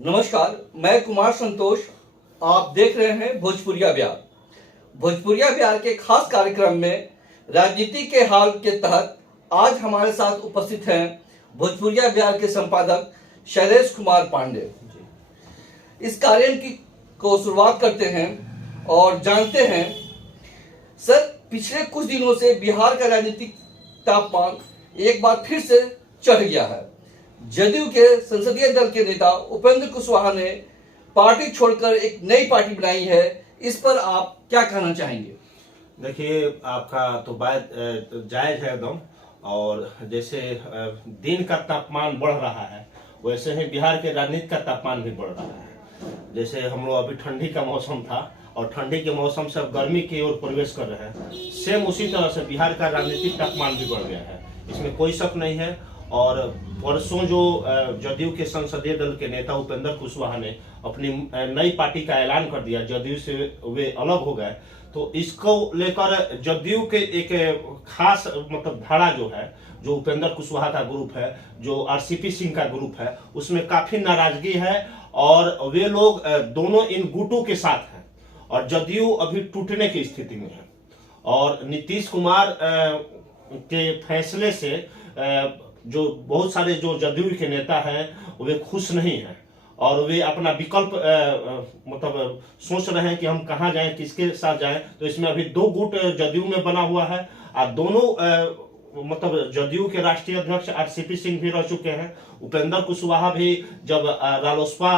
नमस्कार, मैं कुमार संतोष। आप देख रहे हैं भोजपुरिया बिहार। भोजपुरिया बिहार के खास कार्यक्रम में राजनीति के हाल के तहत आज हमारे साथ उपस्थित हैं भोजपुरिया बिहार के संपादक शैलेश कुमार पांडे। इस कार्यक्रम की को शुरुआत करते हैं और जानते हैं सर, पिछले कुछ दिनों से बिहार का राजनीतिक तापमान एक बार फिर से चढ़ गया है। जदयू के संसदीय दल के नेता उपेंद्र कुशवाहा ने पार्टी छोड़कर एक नई पार्टी बनाई है। इस पर आप क्या कहना चाहेंगे? देखिए, आपका तो बात जायज है एकदम। और जैसे दिन का तापमान बढ़ रहा है, वैसे ही बिहार के राजनीति का तापमान भी बढ़ रहा है। जैसे हम लोग अभी ठंडी का मौसम था और ठंडी के मौसम से अब गर्मी की ओर प्रवेश कर रहे हैं, सेम उसी तरह से बिहार का राजनीतिक तापमान भी बढ़ गया है, इसमें कोई शक नहीं है। और परसों जो जदयू के संसदीय दल के नेता उपेंद्र कुशवाहा ने अपनी नई पार्टी का ऐलान कर दिया, जदयू से वे अलग हो गए, तो इसको लेकर जदयू के एक खास धारा जो है, जो उपेंद्र कुशवाहा का ग्रुप है, जो आरसीपी सिंह का ग्रुप है, उसमें काफी नाराजगी है और वे लोग दोनों इन गुटों के साथ हैं और जदयू अभी टूटने की स्थिति में है। और नीतीश कुमार के फैसले से जो बहुत सारे जो जदयू के नेता हैं वे खुश नहीं हैं और वे अपना विकल्प सोच रहे हैं कि हम कहाँ जाएं, किसके साथ जाएं। तो इसमें अभी दो गुट जदयू में बना हुआ है और दोनों जदयू के राष्ट्रीय अध्यक्ष आरसीपी सिंह भी रह चुके हैं। उपेंद्र कुशवाहा भी जब रालोसपा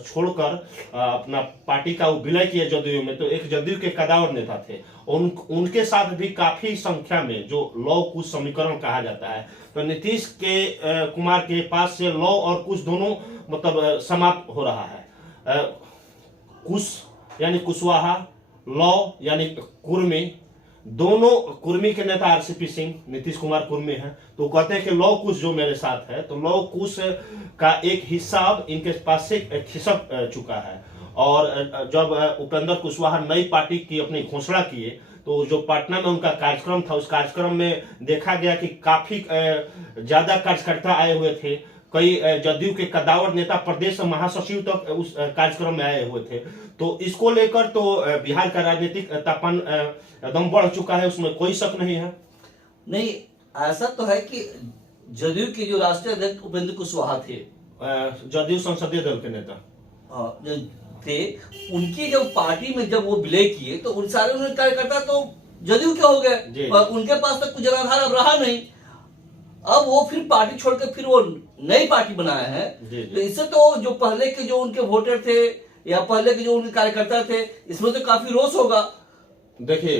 छोड़कर अपना पार्टी का विलय किया जदयू में, तो एक जदयू के कदावर नेता थे, उनके साथ भी काफी संख्या में जो लौ कुश समीकरण कहा जाता है, तो नीतीश के कुमार के पास से लौ और कुश दोनों समाप्त हो रहा है। कुश यानी कुशवाहा, लौ यानी कुर्मी, दोनों कुर्मी के नेता आरसीपी सिंह, नीतीश कुमार कुर्मी हैं, तो कहते हैं कि लौ कुश जो मेरे साथ है, तो लौ कुश का एक हिस्सा अब इनके पास से खिसक चुका है। और जब उपेंद्र कुशवाहा नई पार्टी की अपनी घोषणा किए, तो जो पटना में उनका कार्यक्रम था, उस कार्यक्रम में देखा गया कि काफी ज्यादा कार्यकर्ता आए हुए थे। कई जदयू के कदावर नेता प्रदेश महासचिव तक उस कार्यक्रम में आए हुए थे। तो इसको लेकर तो बिहार का राजनीतिक तापमान एकदम बढ़ चुका है, उसमें कोई शक नहीं है। नहीं, ऐसा तो है कि जदयू के जो राष्ट्रीय अध्यक्ष उपेंद्र कुशवाहा थे, जदयू संसदीय दल के नेता जो थे, उनकी जब पार्टी में जब वो विलय किए तो उन सारे उन्हें कार्यकर्ता तो जदयू के हो गए, उनके पास तक कुछ जनाधार अब रहा नहीं। अब वो फिर पार्टी छोड़कर फिर वो नई पार्टी बनाए हैं, तो इससे तो जो पहले के जो उनके वोटर थे या पहले के जो उनके कार्यकर्ता थे, इसमें तो काफी रोष होगा। देखिए,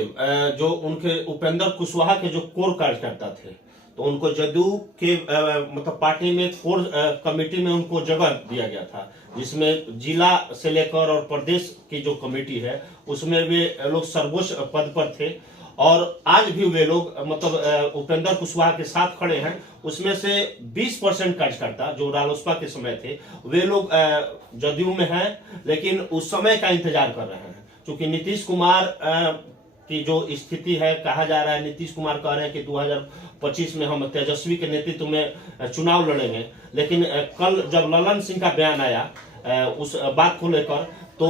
जो उनके उपेंद्र कुशवाहा के जो कोर कार्यकर्ता थे, तो उनको जदयू के पार्टी में कोर कमेटी में उनको जगह दिया गया था, जिसमें जिला से लेकर और प्रदेश की जो कमेटी है उसमें वे लोग सर्वोच्च पद पर थे। और आज भी वे लोग उपेंद्र कुशवाहा के साथ खड़े हैं। उसमें से 20% कार्यकर्ता जो रालोसपा के समय थे, वे लोग जदयू में हैं, लेकिन उस समय का इंतजार कर रहे हैं। क्योंकि नीतीश कुमार की जो स्थिति है, कहा जा रहा है, नीतीश कुमार कह रहे हैं कि 2025 में हम तेजस्वी के नेतृत्व में चुनाव लड़ेंगे। लेकिन कल जब ललन सिंह का बयान आया उस बात को लेकर, तो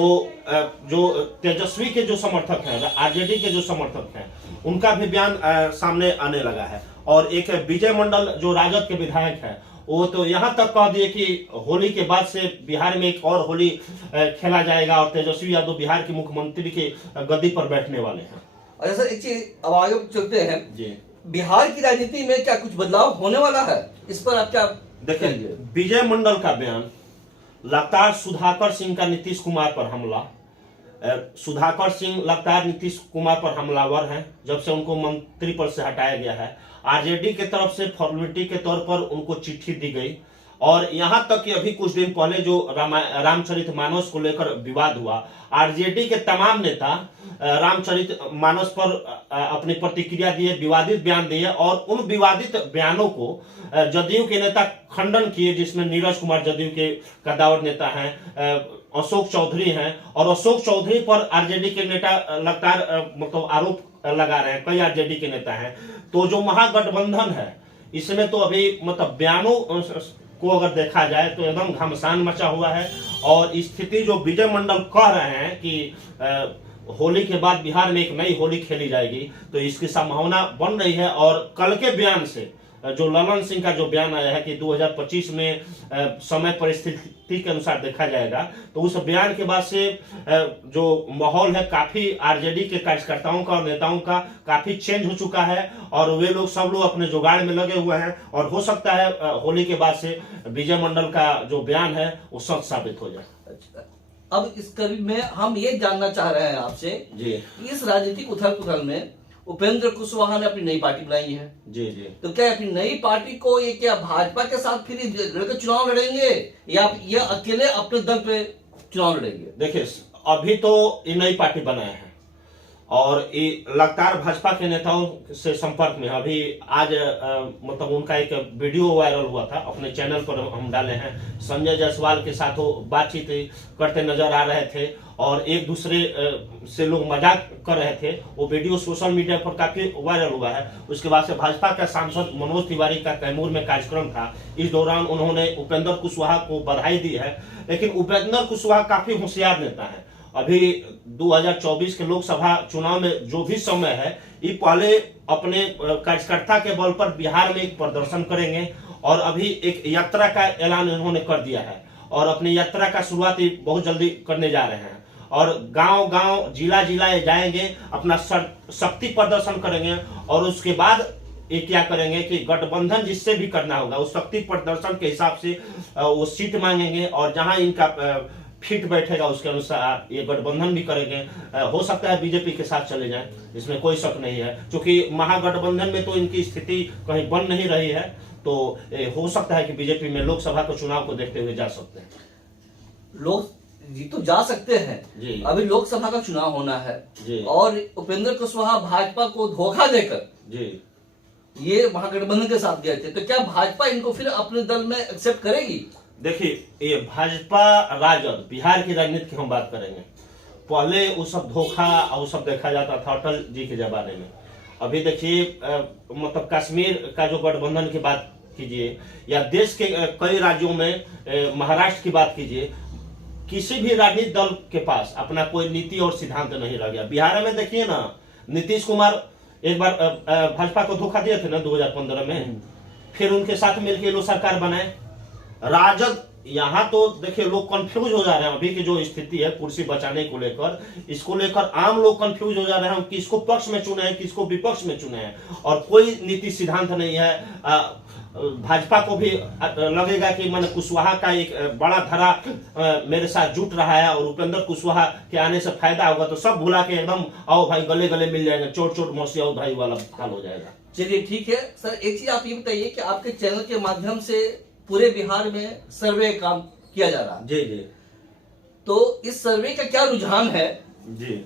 जो तेजस्वी के जो समर्थक हैं, आरजेडी के जो समर्थक हैं, उनका भी बयान सामने आने लगा है। और एक विजय मंडल जो राजद के विधायक हैं, वो तो यहाँ तक कह दिए कि होली के बाद से बिहार में एक और होली खेला जाएगा और तेजस्वी यादव बिहार के मुख्यमंत्री के गद्दी पर बैठने वाले हैं। अच्छा सर, एक चीज अब आगे चलते हैं जी, बिहार की राजनीति में क्या कुछ बदलाव होने वाला है? इस पर आप क्या देखेंगे? विजय मंडल का बयान, लगातार सुधाकर सिंह का नीतीश कुमार पर हमला, सुधाकर सिंह लगातार नीतीश कुमार पर हमलावर हैं जब से उनको मंत्री पद से हटाया गया है। आरजेडी के तरफ से फॉर्मेलिटी के तौर पर उनको चिट्ठी दी गई और यहां तक कि अभी कुछ दिन पहले जो रामचरितमानस को लेकर विवाद हुआ, आरजेडी के तमाम नेता रामचरितमानस पर अपनी प्रतिक्रिया दिए, विवादित बयान दिए और उन विवादित बयानों को जदयू के नेता खंडन किए, जिसमें नीरज कुमार जदयू के कदावर नेता हैं, अशोक चौधरी हैं, और अशोक चौधरी पर आरजेडी के नेता लगातार आरोप लगा रहे हैं, कई आरजेडी के नेता हैं। तो जो महागठबंधन है, इसमें तो अभी बयानों को अगर देखा जाए तो एकदम घमसान मचा हुआ है। और स्थिति जो विजय मंडल कह रहे हैं कि होली के बाद बिहार में एक नई होली खेली जाएगी, तो इसकी संभावना बन रही है। और कल के बयान से जो ललन सिंह का जो बयान आया है कि 2025 में समय परिस्थिति के अनुसार देखा जाएगा, तो उस बयान के बाद से जो माहौल है काफी आरजेडी के कार्यकर्ताओं का और नेताओं का काफी चेंज हो चुका है। और वे लोग सब लोग अपने जुगाड़ में लगे हुए हैं। और हो सकता है होली के बाद से विजय मंडल का जो बयान है वो सच साबित हो जाए। अच्छा, अब इस करीब में हम ये जानना चाह रहे हैं आपसे जी, इस राजनीतिक उथल पुथल में उपेंद्र कुशवाहा ने अपनी नई पार्टी बनाई है। जी जी। तो क्या अपनी नई पार्टी को ये क्या भाजपा के साथ फिर लड़के चुनाव लड़ेंगे या ये अकेले अपने दल पे चुनाव लड़ेंगे? देखिए, अभी तो ये नई पार्टी बनाए हैं और ये लगातार भाजपा के नेताओं से संपर्क में। अभी आज मतलब उनका एक वीडियो वायरल हुआ था, अपने चैनल पर हम डाले हैं। संजय जायसवाल के साथ वो बातचीत करते नजर आ रहे थे और एक दूसरे से लोग मजाक कर रहे थे। वो वीडियो सोशल मीडिया पर काफी वायरल हुआ है। उसके बाद से भाजपा का सांसद मनोज तिवारी का कैमूर में कार्यक्रम था। इस दौरान उन्होंने उपेंद्र कुशवाहा को बधाई दी है। लेकिन उपेंद्र कुशवाहा काफी होशियार नेता है। अभी 2024 के लोकसभा चुनाव में जो भी समय है, ये पहले अपने कार्यकर्ता के बल पर बिहार में एक प्रदर्शन करेंगे और अभी एक यात्रा का ऐलान उन्होंने कर दिया है और अपनी यात्रा का शुरुआत बहुत जल्दी करने जा रहे हैं। और गांव गांव जिला जिला जाएंगे, अपना शक्ति प्रदर्शन करेंगे और उसके बाद ये क्या करेंगे कि गठबंधन जिससे भी करना होगा उस शक्ति प्रदर्शन के हिसाब से वो सीट मांगेंगे और जहां इनका फिट बैठेगा उसके अनुसार ये गठबंधन भी करेंगे। हो सकता है बीजेपी के साथ चले जाएं, इसमें कोई शक नहीं है, क्योंकि महागठबंधन में तो इनकी स्थिति कहीं बन नहीं रही है। तो हो सकता है कि बीजेपी में लोकसभा के चुनाव को देखते हुए जा सकते हैं। लोग जी तो जा सकते हैं जी। अभी लोकसभा का चुनाव होना है जी। और उपेंद्र कुशवाहा भाजपा को धोखा देकर जी ये महागठबंधन के साथ गए थे, तो क्या भाजपा इनको फिर अपने दल में एक्सेप्ट करेगी? देखिए, ये भाजपा राजद बिहार की राजनीति की हम बात करेंगे। पहले वो सब धोखा और वो सब देखा जाता था अटल जी के जमाने में। अभी देखिए मतलब कश्मीर का जो गठबंधन की बात कीजिए या देश के कई राज्यों में महाराष्ट्र की बात कीजिए, किसी भी राजनीतिक दल के पास अपना कोई नीति और सिद्धांत नहीं रह गया। बिहार में देखिए ना, नीतीश कुमार एक बार भाजपा को धोखा दिए थे ना 2015 में, फिर उनके साथ मिलकर लोग सरकार बनाए। राजद यहाँ तो देखिए लोग कंफ्यूज हो जा रहे हैं। अभी की जो स्थिति है कुर्सी बचाने को लेकर, इसको लेकर आम लोग कंफ्यूज हो जा रहे हैं, किसको पक्ष में चुने हैं किसको विपक्ष में चुने हैं और कोई नीति सिद्धांत नहीं है। भाजपा को भी लगेगा कि मैंने कुशवाहा का एक बड़ा धरा मेरे साथ जुट रहा है और उपेंद्र कुशवाहा के आने से फायदा होगा, तो सब भुला के एकदम आओ भाई गले गले मिल जाएंगे, चोट चोट मौसी आओ भाई वाला हाल हो जाएगा। चलिए ठीक है सर, एक चीज आप ये बताइए कि आपके चैनल के माध्यम से पूरे बिहार में सर्वे काम किया जा रहा है। जी जी। तो इस सर्वे का क्या रुझान है जी,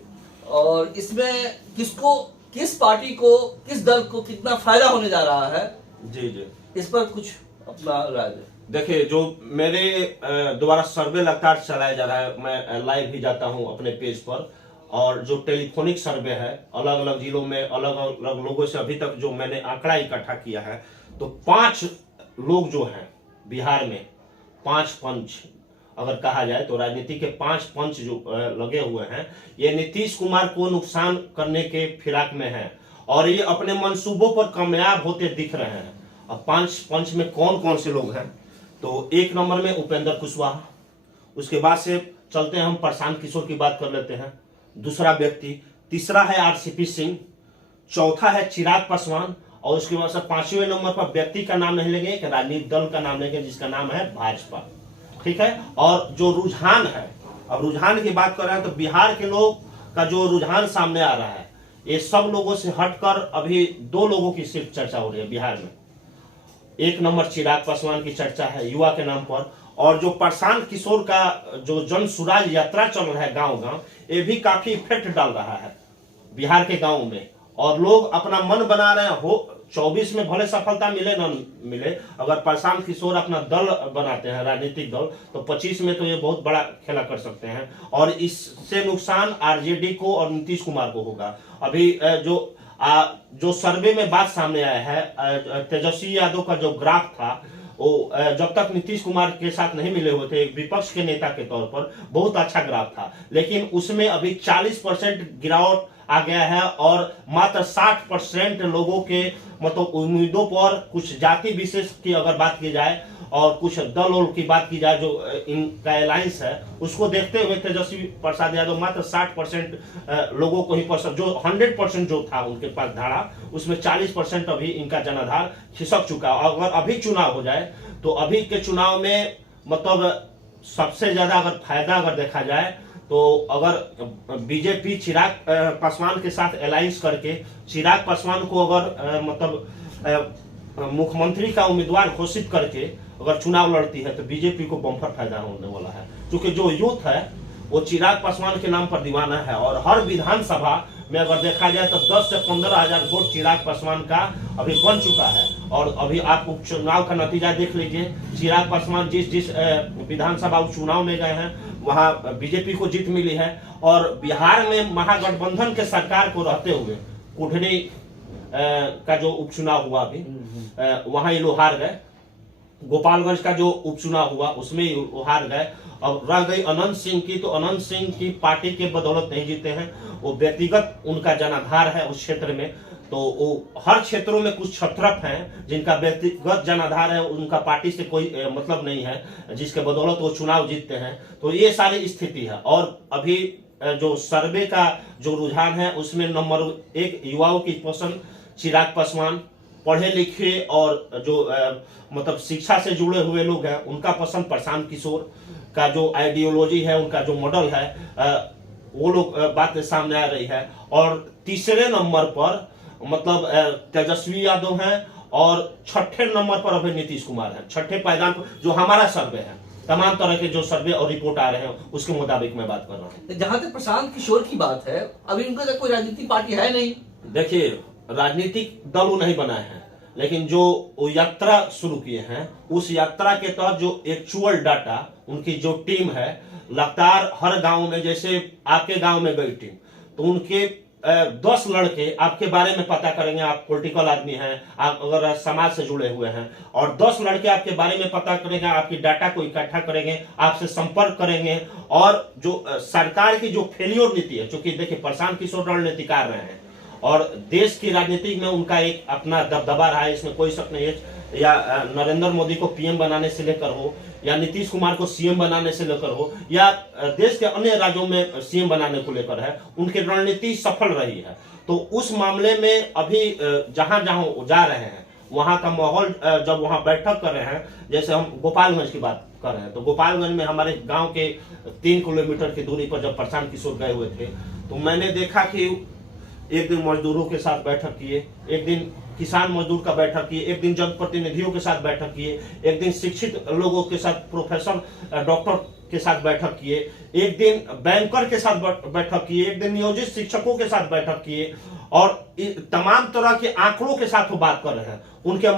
और इसमें किसको, किस पार्टी को, किस दल को कितना फायदा होने जा रहा है? जी जी। इस पर कुछ अपना राय दें। देखिए, जो मेरे द्वारा सर्वे लगातार चलाया जा रहा है, मैं लाइव भी जाता हूं अपने पेज पर, और जो टेलीफोनिक सर्वे है अलग अलग जिलों में अलग अलग लोगों से अभी तक जो मैंने आंकड़ा इकट्ठा किया है, तो 5 लोग जो हैं बिहार में, 5 पंच अगर कहा जाए तो राजनीति के 5 पंच जो लगे हुए हैं, ये नीतीश कुमार को नुकसान करने के फिराक में हैं और ये अपने मंसूबों पर कामयाब होते दिख रहे हैं। अब 5 पंच में कौन कौन से लोग हैं, तो 1 नंबर में उपेंद्र कुशवाहा, उसके बाद से चलते हैं हम प्रशांत किशोर की बात कर लेते हैं, दूसरा व्यक्ति, तीसरा है आरसीपी सिंह, चौथा है चिराग पासवान और उसके बाद से 5वें नंबर पर व्यक्ति का नाम नहीं लेंगे, एक राजनीतिक दल का नाम लेंगे जिसका नाम है भाजपा। ठीक है। और जो रुझान है, अब रुझान की बात कर रहे हैं तो बिहार के लोग का जो रुझान सामने आ रहा है, ये सब लोगों से हटकर अभी 2 लोगों की सिर्फ चर्चा हो रही है बिहार में। 1 नंबर चिराग पासवान की चर्चा है युवा के नाम पर, और जो प्रशांत किशोर का जो जन सुराज यात्रा चल रहा है गांव गांव, ये भी काफी इफेक्ट डाल रहा है बिहार के गांव में और लोग अपना मन बना रहे हैं। हो 24 में भले सफलता मिले ना मिले, अगर प्रशांत किशोर अपना दल बनाते हैं राजनीतिक दल, तो 25 में तो ये बहुत बड़ा खेला कर सकते हैं और इससे नुकसान आरजेडी को और नीतीश कुमार को होगा। अभी जो सर्वे में बात सामने आया है, तेजस्वी यादव का जो ग्राफ था वो जब तक नीतीश कुमार के साथ नहीं मिले हुए थे, एक विपक्ष के नेता के तौर पर बहुत अच्छा ग्राफ था, लेकिन उसमें अभी 40% गिरावट आ गया है और मात्र 60% लोगों के मतलब उम्मीदों पर कुछ जाति विशेष की अगर बात की जाए और कुछ दल उल की बात की जाए जो इनका अलायंस है, उसको देखते हुए तेजस्वी प्रसाद यादव मात्र 60% लोगों को ही पसंद, जो 100% जो था उनके पास धारा, उसमें 40% अभी इनका जनाधार खिसक चुका। अगर अभी चुनाव हो जाए तो अभी के चुनाव में मतलब सबसे ज्यादा अगर फायदा अगर देखा जाए तो अगर बीजेपी चिराग पासवान के साथ अलायंस करके चिराग पासवान को अगर मतलब मुख्यमंत्री का उम्मीदवार घोषित करके अगर चुनाव लड़ती है तो बीजेपी को बम्पर फायदा होने वाला है, क्योंकि जो यूथ है वो चिराग पासवान के नाम पर दीवाना है और हर विधानसभा में अगर देखा जाए तो 10 से 15,000 वोट चिराग पासवान का अभी बन चुका है। और अभी आप उपचुनाव का नतीजा देख लीजिए, चिराग पासवान जिस जिस विधानसभा उपचुनाव में गए हैं वहां बीजेपी को जीत मिली है। और बिहार में महागठबंधन के सरकार को रहते हुए कुढ़नी का जो उपचुनाव हुआ अभी वहां ये लोग हार गए, गोपालगंज का जो उपचुनाव हुआ उसमें वो हार गए। अब रह गई अनंत सिंह की, तो अनंत सिंह की पार्टी के बदौलत नहीं जीते हैं, वो व्यक्तिगत उनका जनाधार है उस क्षेत्र में। तो वो हर क्षेत्रों में कुछ छत्रप हैं जिनका व्यक्तिगत जनाधार है, उनका पार्टी से कोई मतलब नहीं है, जिसके बदौलत वो चुनाव जीतते हैं। तो ये सारी स्थिति है। और अभी जो सर्वे का जो रुझान है उसमें नंबर 1 युवाओं की पसंद चिराग पासवान, पढ़े लिखे और जो मतलब शिक्षा से जुड़े हुए लोग हैं उनका पसंद प्रशांत किशोर का जो आइडियोलॉजी है, उनका जो मॉडल है, वो लोग बात सामने आ रही है। और तीसरे नंबर पर मतलब तेजस्वी यादव हैं और छठे नंबर पर अभी नीतीश कुमार हैं। छठे पायदान पर जो हमारा सर्वे है, तमाम तरह के जो सर्वे और रिपोर्ट आ रहे हैं उसके मुताबिक मैं बात कर रहा हूँ। जहां तक प्रशांत किशोर की बात है, अभी उनका तो कोई राजनीतिक पार्टी है नहीं। देखिए, राजनीतिक दल वो नहीं बनाए हैं, लेकिन जो वो यात्रा शुरू किए हैं उस यात्रा के तहत जो एक्चुअल डाटा उनकी जो टीम है, लगातार हर गांव में, जैसे आपके गांव में गई टीम तो उनके 10 लड़के आपके बारे में पता करेंगे, आप पॉलिटिकल आदमी हैं, आप अगर समाज से जुड़े हुए हैं, और 10 लड़के आपके बारे में पता करेंगे, आपकी डाटा को इकट्ठा करेंगे, आपसे संपर्क करेंगे। और जो सरकार की जो फेलियर नीति है, क्योंकि देखिए प्रशांत किशोर रणनीतिकार रहे हैं और देश की राजनीति में उनका एक अपना दबदबा रहा है, इसमें कोई शक नहीं है। या नरेंद्र मोदी को पीएम बनाने से लेकर हो, या नीतीश कुमार को सीएम बनाने से लेकर हो, या देश के अन्य राज्यों में सीएम बनाने को लेकर है, उनकी रणनीति सफल रही है। तो उस मामले में अभी जहां जहां जा रहे हैं वहां का माहौल, जब वहां बैठक कर रहे हैं, जैसे हम गोपालगंज की बात कर रहे हैं तो गोपालगंज में हमारे गांव के 3 किलोमीटर की दूरी पर जब प्रशांत किशोर गए हुए थे तो मैंने देखा कि एक दिन मजदूरों के साथ बैठक किए, एक दिन किसान मजदूर का बैठक किए, एक दिन जनप्रतिनिधियों के साथ बैठक किए, एक दिन शिक्षित लोगों के साथ, प्रोफेसर डॉक्टर के साथ बैठक किए, एक दिन बैंकर के साथ बैठक किए, एक दिन नियोजित शिक्षकों के साथ बैठक किए, और तमाम तरह के आंकड़ों के साथ वो बात कर रहे हैं, उनके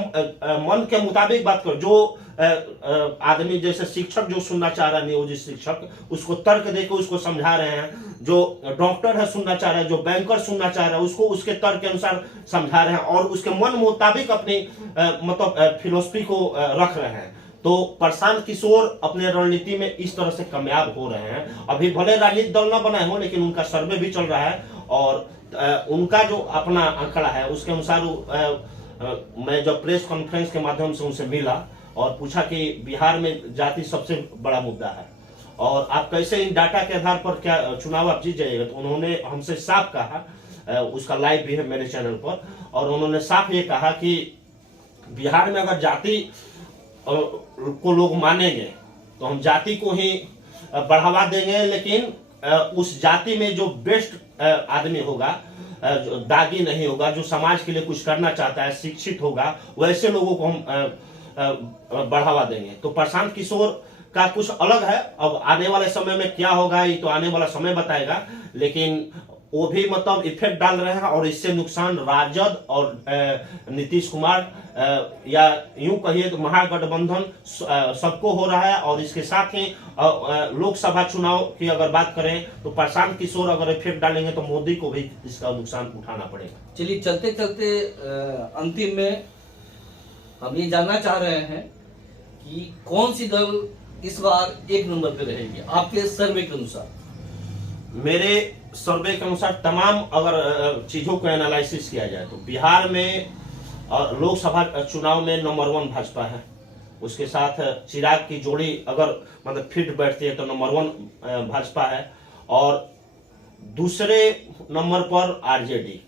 मन के मुताबिक बात कर। जो आदमी जैसे शिक्षक जो सुनना चाह रहा है, नियोजित शिक्षक, उसको तर्क देकर उसको समझा रहे हैं। जो डॉक्टर है सुनना चाह रहा है, जो बैंकर सुनना चाह रहा है उसको उसके तर्क के अनुसार समझा रहे हैं और उसके मन मुताबिक अपनी मतलब फिलोसफी को रख रहे हैं। तो प्रशांत किशोर अपने रणनीति में इस तरह से कामयाब हो रहे हैं। अभी भले राजनीतिक दल न बनाए हो, लेकिन उनका सर्वे भी चल रहा है और उनका जो अपना आंकड़ा है उसके अनुसार मैं जब प्रेस कॉन्फ्रेंस के माध्यम से उनसे मिला और पूछा कि बिहार में जाति सबसे बड़ा मुद्दा है और आप कैसे इन डाटा के आधार पर क्या चुनाव आप जीत जाइएगा, तो उन्होंने हमसे साफ कहा, उसका लाइव भी है मेरे चैनल पर, और उन्होंने साफ ये कहा कि बिहार में अगर जाति को लोग मानेंगे तो हम जाति को ही बढ़ावा देंगे, लेकिन उस जाति में जो बेस्ट आदमी होगा, जो दागी नहीं होगा, जो समाज के लिए कुछ करना चाहता है, शिक्षित होगा, वैसे लोगों को हम बढ़ावा देंगे। तो प्रशांत किशोर का कुछ अलग है। अब आने वाले समय में क्या होगा ये तो आने वाला समय बताएगा, लेकिन वो भी मतलब इफेक्ट डाल रहे हैं और इससे नुकसान राजद और नीतीश कुमार या यूं कहिए तो महागठबंधन सबको हो रहा है। और इसके साथ ही लोकसभा चुनाव की अगर बात करें तो प्रशांत किशोर अगर इफेक्ट डालेंगे तो मोदी को भी इसका नुकसान उठाना पड़ेगा। चलिए, चलते चलते अंतिम में हम ये जानना चाह रहे हैं कि कौन सी दल इस बार एक नंबर पे रहेगी आपके सर्वे के अनुसार? मेरे सर्वे के अनुसार तमाम अगर चीजों को एनालिसिस किया जाए तो बिहार में लोकसभा चुनाव में नंबर 1 भाजपा है। उसके साथ चिराग की जोड़ी अगर मतलब फिट बैठती है तो नंबर 1 भाजपा है, और दूसरे नंबर पर आरजेडी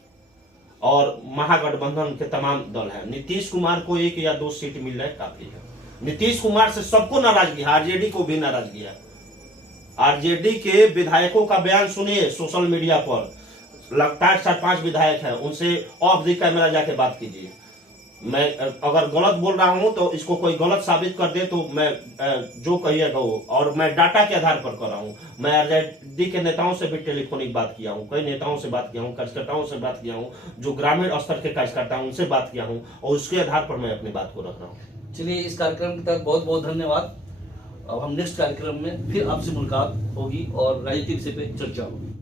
और महागठबंधन के तमाम दल हैं। नीतीश कुमार को 1 या 2 सीट मिल जाए काफी है। नीतीश कुमार से सबको नाराजगी है, आरजेडी को भी नाराजगी है। आरजेडी के विधायकों का बयान सुनिए सोशल मीडिया पर, लगातार 4-5 विधायक हैं, उनसे ऑफ द कैमरा जाके बात कीजिए। मैं अगर गलत बोल रहा हूं तो इसको कोई गलत साबित कर दे तो मैं जो कहिएगा वो, और मैं डाटा के आधार पर कर रहा हूं। मैं आरजेडी के नेताओं से भी टेलीफोनिक बात किया हूं, कई नेताओं से बात किया हूं, कार्यकर्ताओं से बात किया हूं, जो ग्रामीण स्तर के कार्यकर्ता हैं उनसे बात किया हूं, और उसके आधार पर मैं अपनी बात को रख रहा हूं। चलिए, इस कार्यक्रम के तहत बहुत बहुत धन्यवाद। अब हम नेक्स्ट कार्यक्रम में फिर आपसे मुलाकात होगी और राजनीतिक विषय पे चर्चा होगी।